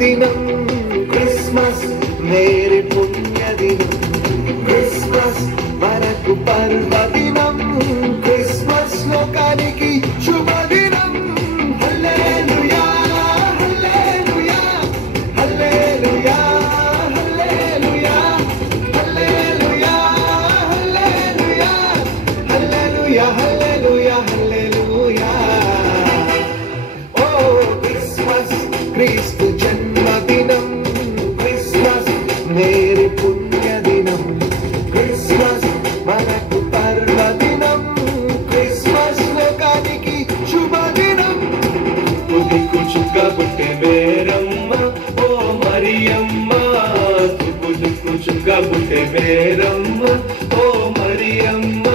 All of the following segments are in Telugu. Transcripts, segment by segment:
జన్మదినం క్రిస్మస్ మేరీ పుణ్యదినం క్రిస్మస్ మనకు పర్వదినం క్రిస్మస్ లోకానికి శుభదినం హల్లెలూయా హల్లెలూయా హల్లెలూయా హల్లెలూయా హల్లెలూయా హల్లెలూయా హల్లెలూయా హల్లెలూయా హల్లెలూయా ఓ క్రిస్మస్ క్రీస్తు జన్మదినం క్రిస్మస్ మేరీ పుణ్యదినం క్రిస్మస్ మనకు పర్వదినం క్రిస్మస్ లోకానికి శుభదినం తుదికు చుక్క పుట్టే మేరమ్మ ఓ మరియమ్మ తుదికు చుక్క పుట్టే మేరమ్మ ఓ మరియమ్మ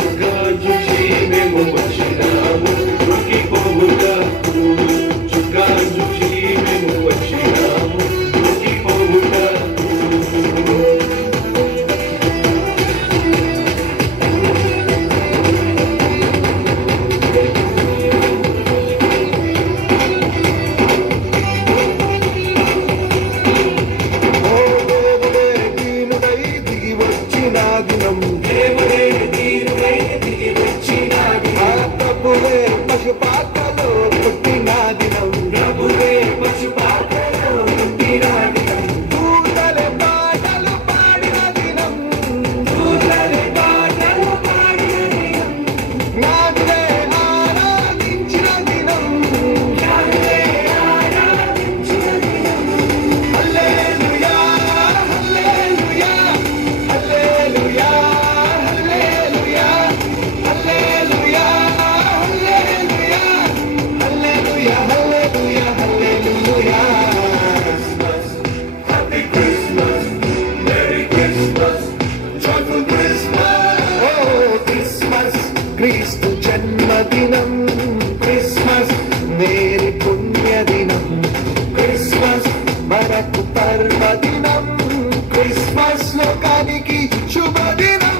చుక్క చూసి మేము వచ్చినాము రుకి పోవుగా చుక్క చూసి మేము వచ్చినాము రుకి పోవుగా పశుపాకలో పుట్టిన దినం ప్రభువే పశుపాకలో పుట్టిన దినం దూతలే పాటలు పాడిన దినం దూతలే పాటలు పాడిన దినం నాదులే ఆరాధించిన దినం నాదులే ఆరాధించిన దినం హల్లెలూయా హల్లెలూయా హల్లెలూయా హల్లెలూయా హల్లెలూయా Hallelujah, hallelujah, hallelujah. Christmas, happy Christmas, Merry Christmas, joyful Christmas. Oh, Christmas, Christu Janmadinam. Christmas, Merry Punyadinam. Christmas, Maraku Parvadinam. Christmas, Lokaniki Shubhadinam.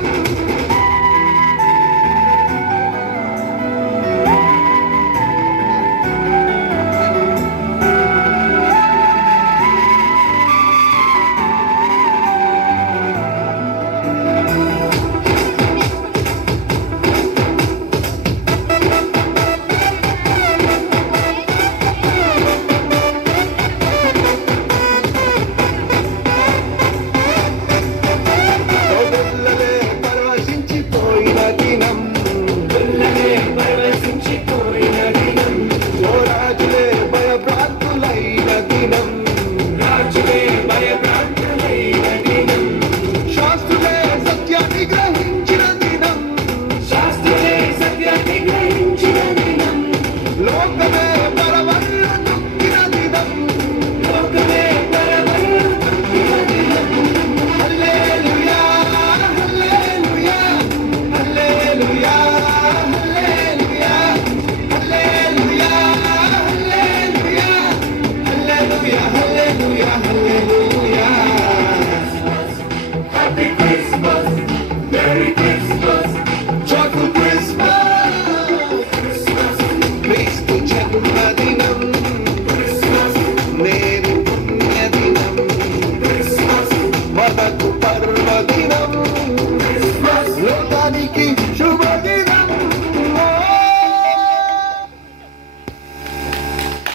Christmas, Merry Punyadinam, Christmas, Mother